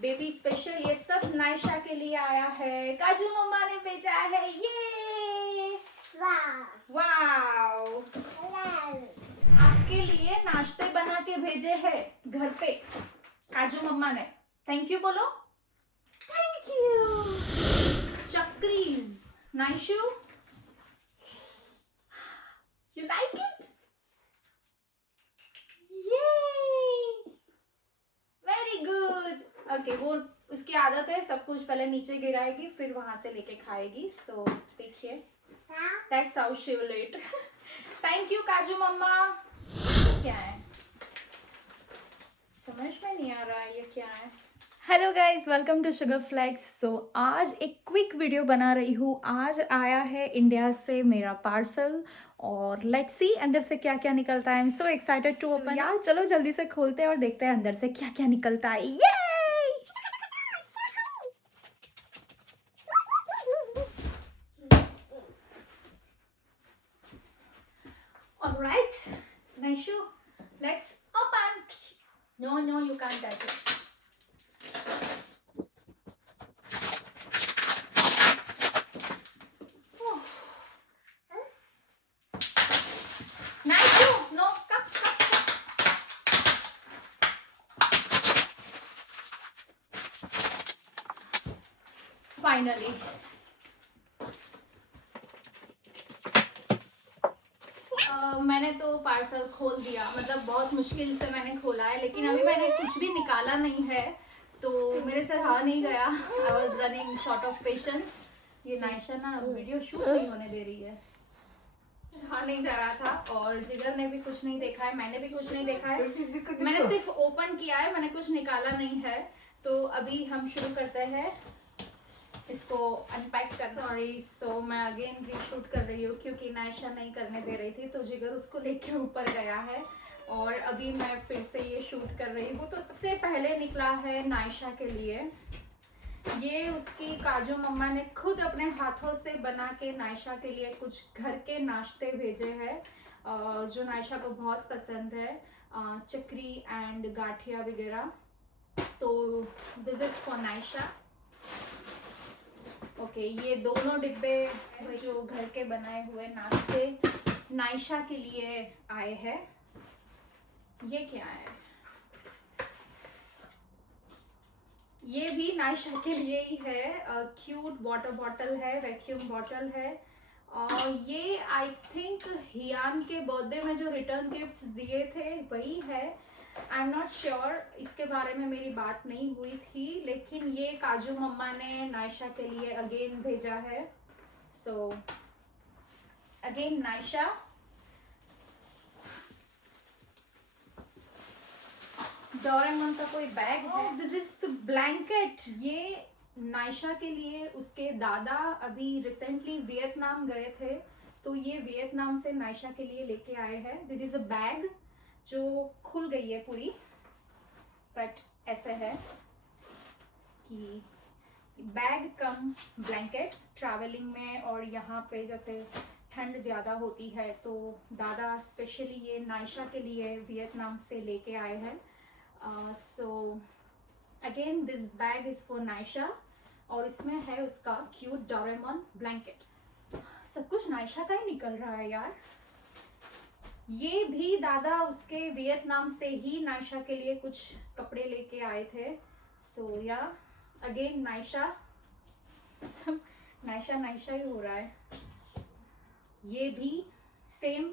Baby special ये सब नायशा के लिए आया है, काजू मम्मा ने भेजा है। ये वाओ, आपके लिए नाश्ते बना के भेजे हैं घर पे काजू मम्मा ने। थैंक यू बोलो। Thank you. चक्रीज नाइशू, यू लाइक इट? ये वेरी गुड। ओके, वो उसकी आदत है सब कुछ पहले नीचे गिराएगी फिर वहां से लेके खाएगी। सो देखिए, that's how she will eat. Thank you काजू मम्मा। क्या है समझ में नहीं आ रहा है ये क्या है। Hello guys, welcome to sugar flex. So आज एक क्विक वीडियो बना रही हूँ। आज आया है इंडिया से मेरा पार्सल और लेट्स सी अंदर से क्या क्या निकलता है। I am so excited to open. यार चलो जल्दी से खोलते हैं और देखते हैं अंदर से क्या क्या निकलता है। ये Alright, Naishu, let's open. No, you can't touch it. Oh. Naishu, no, come. Finally. मैंने तो पार्सल खोल दिया, मतलब बहुत मुश्किल से मैंने खोला है, लेकिन अभी मैंने कुछ भी निकाला नहीं है तो मेरे से रहा नहीं गया। I was running short of patience. ये नायशा ना वीडियो शूट नहीं होने दे रही है, रहा नहीं जा रहा था। और जिगर ने भी कुछ नहीं देखा है, मैंने भी कुछ नहीं देखा है, मैंने सिर्फ ओपन किया है, मैंने कुछ निकाला नहीं है। तो अभी हम शुरू करते हैं इसको अनपैक कर। सॉरी, सो मैं अगेन रीशूट कर रही हूँ क्योंकि नायशा नहीं करने दे रही थी तो जिगर उसको लेके ऊपर गया है और अभी मैं फिर से ये शूट कर रही हूँ। तो सबसे पहले निकला है नायशा के लिए। ये उसकी काजू मम्मा ने खुद अपने हाथों से बना के नायशा के लिए कुछ घर के नाश्ते भेजे हैं जो नायशा को बहुत पसंद है, चक्री एंड गाठिया वगैरह। तो this is for Naisha. Okay, ये दोनों डिब्बे जो घर के बनाए हुए नाश्ते नायशा के लिए आए हैं। ये क्या है? ये भी नायशा के लिए ही है। क्यूट वाटर बॉटल है, वैक्यूम बॉटल है। और ये आई थिंक हियान के बर्थडे में जो रिटर्न गिफ्ट्स दिए थे वही है। आई एम नॉट श्योर, इसके बारे में मेरी बात नहीं हुई थी, लेकिन ये काजू मम्मा ने नायशा के लिए अगेन भेजा है। So again Naisha. डोरेमोन का कोई बैग है। This is blanket. ये नायशा के लिए उसके दादा अभी रिसेंटली वियतनाम गए थे तो ये वियतनाम से नायशा के लिए लेके आए हैं। दिस इज अ बैग जो खुल गई है पूरी, बट ऐसे है कि बैग कम ब्लैंकेट ट्रैवलिंग में। और यहाँ पे जैसे ठंड ज़्यादा होती है तो दादा स्पेशली ये नायशा के लिए वियतनाम से लेके आए हैं। So again this bag is for Naysha और इसमें है उसका क्यूट डोरेमोन ब्लैंकेट। सब कुछ नायशा का ही निकल रहा है यार। ये भी दादा उसके वियतनाम से ही नायशा के लिए कुछ कपड़े लेके आए थे। सो या अगेन नायशा, नायशा ही हो रहा है। ये भी सेम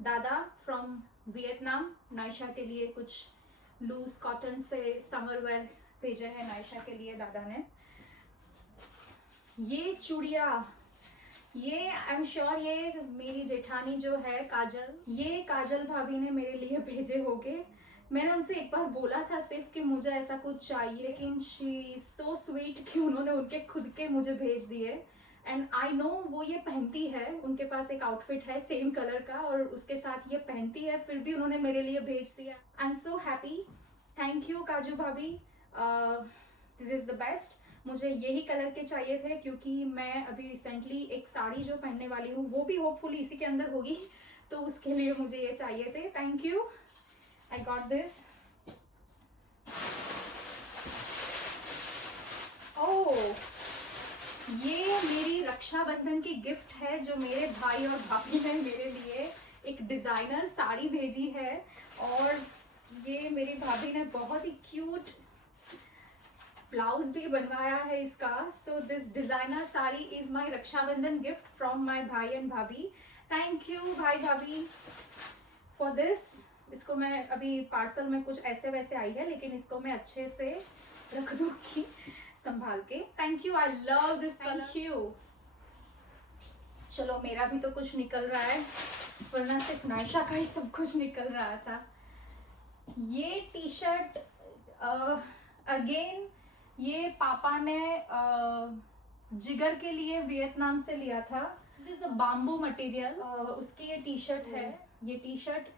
दादा फ्रॉम वियतनाम नायशा के लिए कुछ लूज कॉटन से समर वेयर भेजे हैं नायशा के लिए दादा ने। ये चूड़िया, ये आई एम श्योर ये मेरी जेठानी जो है काजल, ये काजल भाभी ने मेरे लिए भेजे होंगे। मैंने उनसे एक बार बोला था सिर्फ कि मुझे ऐसा कुछ चाहिए, लेकिन शी सो स्वीट कि उन्होंने उनके खुद के मुझे भेज दिए। एंड आई नो वो ये पहनती है, उनके पास एक आउटफिट है सेम कलर का और उसके साथ ये पहनती है, फिर भी उन्होंने मेरे लिए भेज दिया। आई am so happy. Thank you काजू भाभी, दिस इज द बेस्ट। मुझे यही कलर के चाहिए थे क्योंकि मैं अभी रिसेंटली एक साड़ी जो पहनने वाली हूँ वो भी होपफुली इसी के अंदर होगी, तो उसके लिए मुझे ये चाहिए थे। Thank you, I got this. Rakshabandhan की गिफ्ट है जो मेरे भाई और भाभी ने मेरे लिए एक डिज़ाइनर साड़ी भेजी है, और ये मेरी भाभी ने बहुत ही क्यूट ब्लाउज भी बनवाया है इसका। So this designer sari is my Rakshabandhan gift from my bhai and भाभी। थैंक यू भाई भाभी फॉर दिस। इसको मैं अभी पार्सल में कुछ ऐसे वैसे आई है, लेकिन इसको मैं अच्छे से रख दूंगी संभाल के। Thank you, I love this colour. Thank you. चलो मेरा भी तो कुछ निकल रहा है, वरना सिर्फ नायशा का ही सब कुछ निकल रहा था। ये टी शर्ट अगेन ये पापा ने जिगर के लिए वियतनाम से लिया था। This is a bamboo material, उसकी ये टी शर्ट है। ये टी शर्ट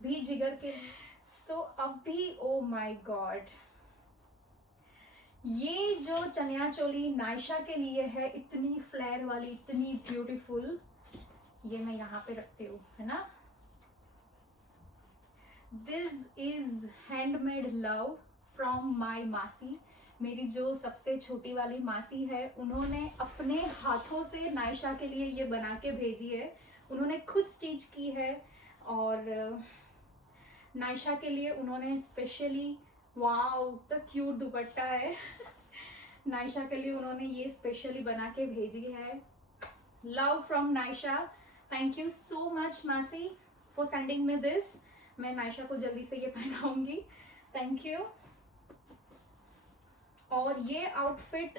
भी जिगर के। सो अभी ओ माय गॉड, ये जो चनिया चोली नायशा के लिए है, इतनी फ्लेयर वाली, इतनी ब्यूटीफुल, ये मैं यहाँ पे रखती हूँ, है ना। This is handmade love from my मासी। मेरी जो सबसे छोटी वाली मासी है, उन्होंने अपने हाथों से नायशा के लिए ये बना के भेजी है। उन्होंने खुद स्टिच की है, और नायशा के लिए उन्होंने स्पेशली, वाओ तो क्यूट दुपट्टा है नायशा के लिए उन्होंने ये स्पेशली बना के भेजी है। Love from Naysha. Thank you so much masi for sending me this. मैं नायशा को जल्दी से ये पहनाऊंगी। Thank you. और ये आउटफिट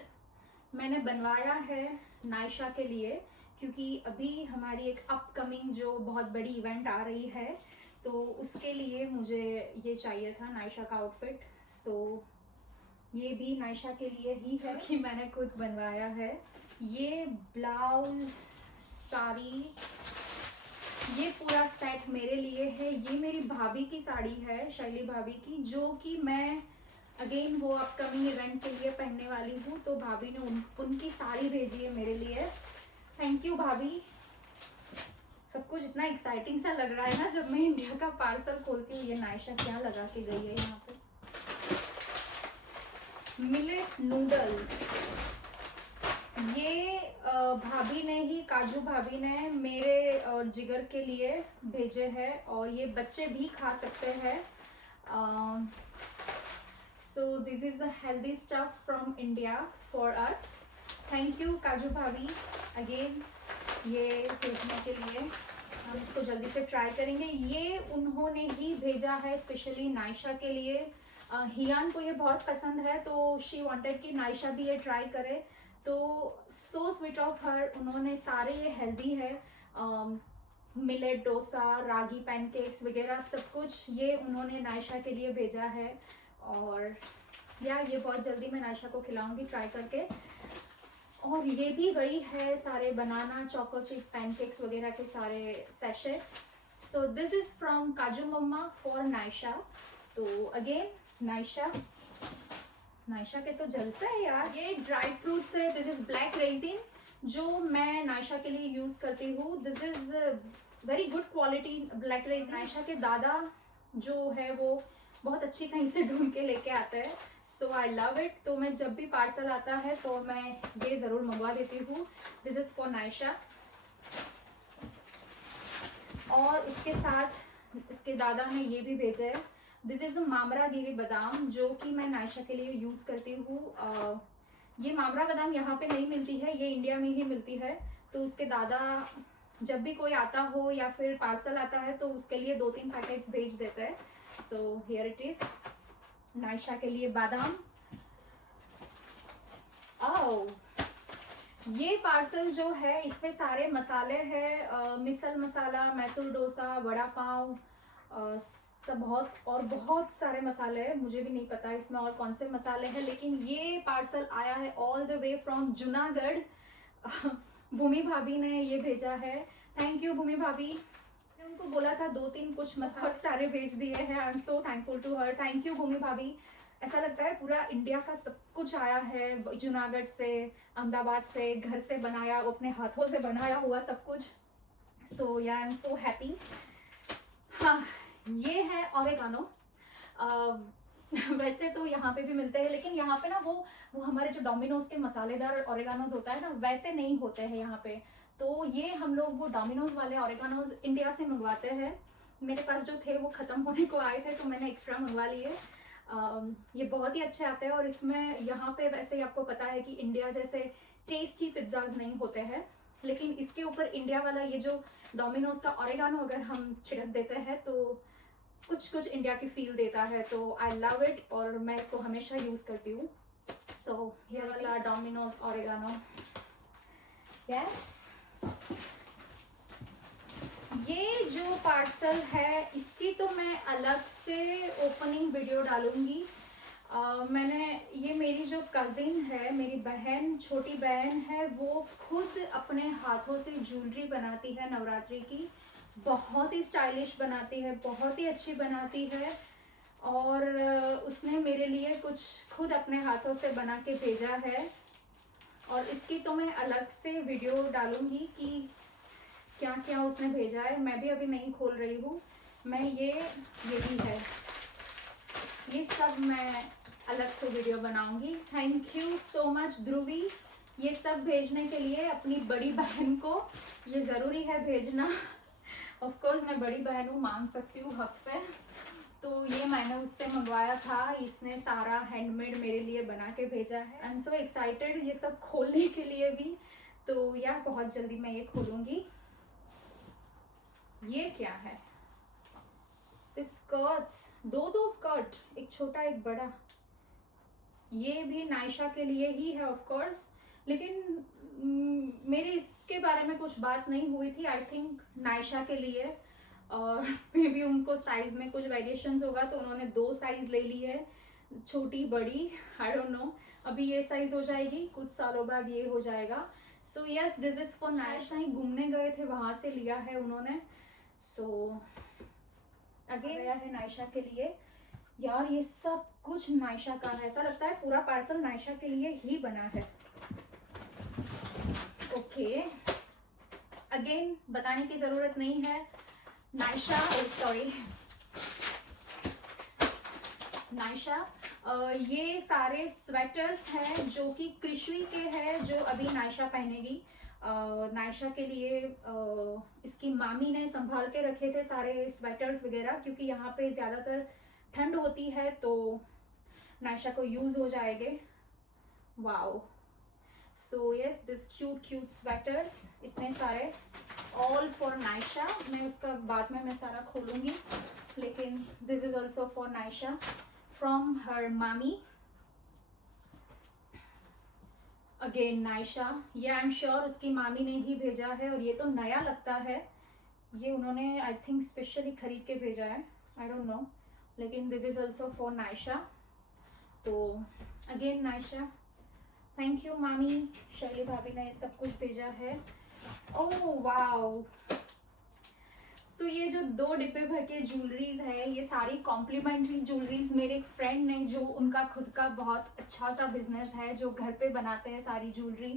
मैंने बनवाया है नायशा के लिए, क्योंकि अभी हमारी एक अपकमिंग जो बहुत बड़ी इवेंट आ रही है, तो उसके लिए मुझे ये चाहिए था नायशा का आउटफिट। सो ये भी नायशा के लिए ही है कि मैंने खुद बनवाया है। ये ब्लाउज, साड़ी, ये पूरा सेट मेरे लिए है। ये मेरी भाभी की साड़ी है, शैली भाभी की, जो कि मैं अगेन वो अपकमिंग इवेंट के लिए पहनने वाली हूँ। तो भाभी ने उनकी साड़ी भेजी है मेरे लिए। थैंक यू भाभी। सब कुछ इतना एक्साइटिंग सा लग रहा है ना जब मैं इंडिया का पार्सल खोलती हूँ। ये नायशा क्या लगा के गई है यहाँ पे। मिलेट नूडल्स, ये भाभी ने ही, काजू भाभी ने मेरे और जिगर के लिए भेजे हैं, और ये बच्चे भी खा सकते हैं। So this is a healthy stuff from India for us. Thank you काजू भाभी अगेन ये भेजने के लिए। हम इसको जल्दी से ट्राई करेंगे। ये उन्होंने ही भेजा है स्पेशली नायशा के लिए। हियान को ये बहुत पसंद है, तो शी वांटेड कि नायशा भी ये ट्राई करे। तो सो स्वीट ऑफ हर, उन्होंने सारे ये हेल्दी है, मिलेट डोसा, रागी पैनकेक्स वगैरह सब कुछ ये उन्होंने नायशा के लिए भेजा है। और ये बहुत जल्दी मैं नायशा को खिलाऊंगी ट्राई करके। और ये भी वही है, सारे बनाना चोको चिप पैनकेक्स वगैरह के सारे सैशेट्स। सो दिस इज फ्रॉम काजू मम्मा फॉर नायशा। तो अगेन नायशा के तो जलसा है यार। ये ड्राई फ्रूट्स है। दिस इज ब्लैक रेजिन, जो मैं नायशा के लिए यूज करती हूँ। This is very good quality black raisin. Naysha के दादा जो है वो बहुत अच्छी कहीं से ढूंढ के लेके आते हैं। सो आई लव इट। तो मैं जब भी पार्सल आता है तो मैं ये ज़रूर मंगवा देती हूँ। This is for Naysha. और इसके साथ इसके दादा ने ये भी भेजा है। दिस इज़ अ मामरा गिरी बादाम, जो कि मैं नायशा के लिए यूज़ करती हूँ। ये मामरा बादाम यहाँ पे नहीं मिलती है, ये इंडिया में ही मिलती है। तो उसके दादा जब भी कोई आता हो या फिर पार्सल आता है तो उसके लिए 2-3 पैकेट्स भेज देते हैं। So here it is, Naisha के लिए बादाम। ये पार्सल जो है इसमें सारे मसाले हैं, मिसल मसाला, मैसूर डोसा, वड़ा पाव, सब बहुत सारे मसाले हैं। मुझे भी नहीं पता इसमें और कौन से मसाले हैं, लेकिन ये पार्सल आया है all the way from Junagadh. Bhumi भाभी ने ये भेजा है। थैंक यू भूमि भाभी। उनको बोला था 2-3 कुछ मसाले सारे भेज दिए हैं। I am so thankful to her. Thank you Bhumi bhabhi. ऐसा लगता है पूरा इंडिया का सब कुछ आया है, जूनागढ़ से, अहमदाबाद से, घर से बनाया, अपने हाथों से बनाया हुआ सब कुछ। सो आई एम सो हैप्पी। हाँ, ये है ओरेगानो। वैसे तो यहाँ पे भी मिलते हैं, लेकिन यहाँ पे ना वो हमारे जो डोमिनोज के मसालेदार ओरिगानोज होता है ना, वैसे नहीं होते हैं यहाँ पे। तो ये हम लोग वो डोमिनोज वाले ओरिगानोज इंडिया से मंगवाते हैं। मेरे पास जो थे वो ख़त्म होने को आए थे, तो मैंने एक्स्ट्रा मंगवा लिए। ये बहुत ही अच्छे आते हैं, और इसमें यहाँ पे वैसे ही आपको पता है कि इंडिया जैसे टेस्टी पिज्ज़ाज नहीं होते हैं, लेकिन इसके ऊपर इंडिया वाला ये जो डोमिनोज का ओरिगानो अगर हम छिड़क देते हैं तो कुछ कुछ इंडिया की फील देता है। तो आई लव इट, और मैं इसको हमेशा यूज़ करती हूँ। सो ये वाला डोमिनोज ओरिगानो, यस। ये जो पार्सल है इसकी तो मैं अलग से ओपनिंग वीडियो डालूंगी। मैंने ये मेरी जो कज़िन है, मेरी बहन, छोटी बहन है, वो खुद अपने हाथों से ज्वेलरी बनाती है नवरात्रि की। बहुत ही स्टाइलिश बनाती है, बहुत ही अच्छी बनाती है, और उसने मेरे लिए कुछ खुद अपने हाथों से बना के भेजा है। और इसकी तो मैं अलग से वीडियो डालूंगी कि क्या क्या उसने भेजा है। मैं भी अभी नहीं खोल रही हूँ। मैं ये भी है, ये सब मैं अलग से वीडियो बनाऊंगी। थैंक यू सो मच ध्रुवी, ये सब भेजने के लिए अपनी बड़ी बहन को। ये ज़रूरी है भेजना। ऑफ कोर्स मैं बड़ी बहन हूँ, मांग सकती हूँ हक से। तो ये मैंने उससे मंगवाया था, इसने सारा हैंडमेड मेरे लिए बना के भेजा है। आई एम सो एक्साइटेड ये सब खोलने के लिए भी। तो यार बहुत जल्दी मैं ये खोलूँगी। ये क्या है? स्कर्ट्स, दो स्कर्ट, एक छोटा एक बड़ा। ये भी नायशा के लिए ही है ऑफ कोर्स, लेकिन मेरे इसके बारे में कुछ बात नहीं हुई थी। आई थिंक नायशा के लिए, और मे भी उनको साइज में कुछ वेरिएशंस होगा, तो उन्होंने 2 साइज ले ली है, छोटी बड़ी, आई डोंट नो। अभी ये साइज हो जाएगी, कुछ सालों बाद ये हो जाएगा। So yes, this is for Naysha. कहीं घूमने गए थे, वहां से लिया है उन्होंने। सो अगेन गया है नायशा के लिए। यार ये सब कुछ नायशा का है, ऐसा लगता है पूरा पार्सल नायशा के लिए ही बना है। ओके, अगेन बताने की जरूरत नहीं है, नायशा, सॉरी नायशा, ये सारे स्वेटर्स हैं जो कि कृष्वी के हैं, जो अभी नायशा पहनेगी। नायशा के लिए इसकी मामी ने संभाल के रखे थे सारे स्वेटर्स वगैरह, क्योंकि यहाँ पे ज़्यादातर ठंड होती है, तो नायशा को यूज़ हो जाएंगे। Wow, so yes, this cute sweaters, इतने सारे, ऑल फॉर नायशा। मैं उसका बाद में मैं सारा खोलूँगी, लेकिन this is also for Naysha from her mami. Again Naisha, ये आई एम श्योर उसकी मामी ने ही भेजा है, और ये तो नया लगता है। ये उन्होंने आई थिंक स्पेशली खरीद के भेजा है, आई डोंट नो, लेकिन this is also for Naisha. तो अगेन नायशा, थैंक यू मामी, शैली भाभी ने सब कुछ भेजा है। ओह वाओ, सो ये जो 2 डिब्बे भर के ज्वेलरीज है, ये सारी कॉम्प्लीमेंट्री ज्वेलरीज मेरे एक फ्रेंड ने, जो उनका खुद का बहुत अच्छा सा बिजनेस है, जो घर पे बनाते हैं सारी jewellery,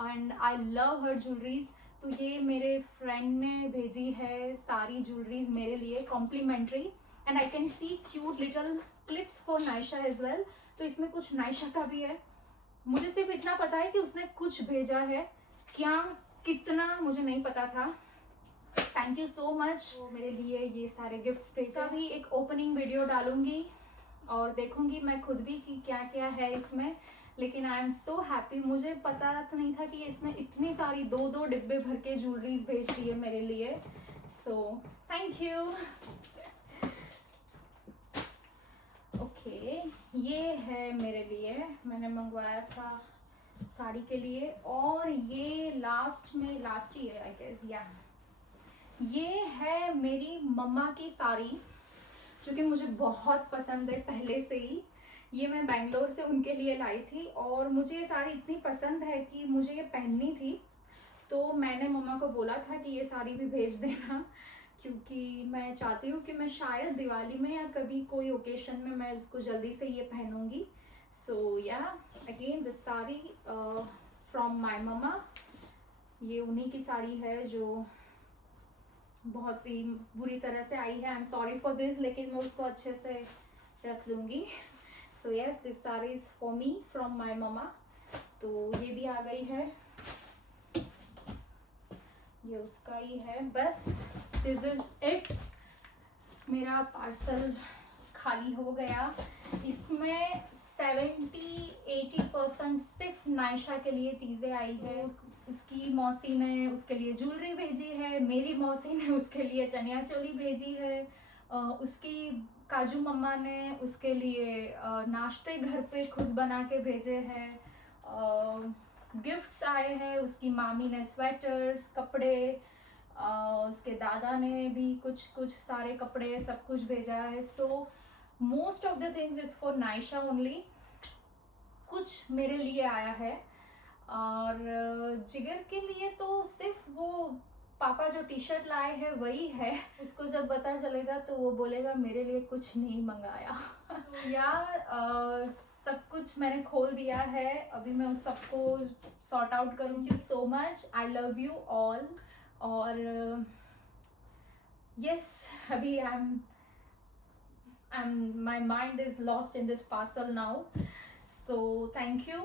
and I love her jewelleries. तो ये मेरे फ्रेंड ने भेजी है सारी ज्वेलरीज मेरे लिए complimentary, and I can see cute little clips for Naysha as well. तो इसमें कुछ नायशा का भी है। मुझे सिर्फ इतना पता है कि उसने कुछ भेजा है, क्या कितना मुझे नहीं पता था। थैंक यू सो मच, मेरे लिए ये सारे गिफ्ट्स भेजा। भी एक ओपनिंग वीडियो डालूंगी, और देखूंगी मैं खुद भी कि क्या क्या है इसमें। लेकिन आई एम सो हैप्पी, मुझे पता तो नहीं था कि इसने इतनी सारी 2 डिब्बे भर के ज्वेलरीज भेज दी है मेरे लिए। So thank you. ओके, ये है मेरे लिए, मैंने मंगवाया था साड़ी के लिए। और ये लास्ट ही है आई गेस, या ये है मेरी मम्मा की साड़ी, जो कि मुझे बहुत पसंद है पहले से ही। ये मैं बैंगलोर से उनके लिए लाई थी, और मुझे ये साड़ी इतनी पसंद है कि मुझे ये पहननी थी। तो मैंने मम्मा को बोला था कि ये साड़ी भी भेज देना, क्योंकि मैं चाहती हूँ कि मैं शायद दिवाली में या कभी कोई ओकेशन में मैं उसको जल्दी से ये पहनूंगी। So yeah again this sari from my mamma. ये उन्हीं की साड़ी है जो बहुत ही बुरी तरह से आई है। I am sorry for this, लेकिन मैं उसको अच्छे से रख लूँगी। सो yes, this sari is for me from my mama. तो ये भी आ गई है, ये उसका ही है। बस दिस इज़ इट, मेरा पार्सल खाली हो गया। इसमें 70-80% सिर्फ नायशा के लिए चीज़ें आई है। उसकी मौसी ने उसके लिए ज्वेलरी भेजी है, मेरी मौसी ने उसके लिए चनिया चोली भेजी है, उसकी काजू मम्मा ने उसके लिए नाश्ते घर पे खुद बना के भेजे हैं। गिफ्ट्स आए हैं, उसकी मामी ने स्वेटर्स, कपड़े, उसके दादा ने भी कुछ कुछ सारे कपड़े सब कुछ भेजा है। So most of the things is for Naysha only. कुछ मेरे लिए आया है, और जिगर के लिए तो सिर्फ वो पापा जो टी शर्ट लाए हैं वही है। उसको जब पता चलेगा तो वो बोलेगा मेरे लिए कुछ नहीं मंगाया। यार सब कुछ मैंने खोल दिया है, अभी मैं उस सबको सॉर्ट आउट करूँ। Thank you so much, I love you all. और यस, अभी my mind is lost in this parcel now, so thank you।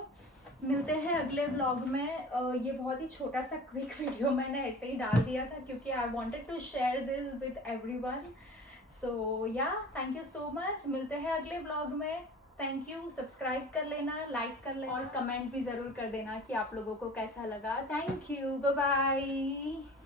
मिलते हैं अगले व्लॉग में। ये बहुत ही छोटा सा क्विक वीडियो मैंने ऐसे ही डाल दिया था क्योंकि I wanted to share this with everyone. So yeah, thank you so much, मिलते हैं अगले व्लॉग में। थैंक यू, सब्सक्राइब कर लेना, लाइक कर लेना और कमेंट भी ज़रूर कर देना कि आप लोगों को कैसा लगा। Thank you, bye bye.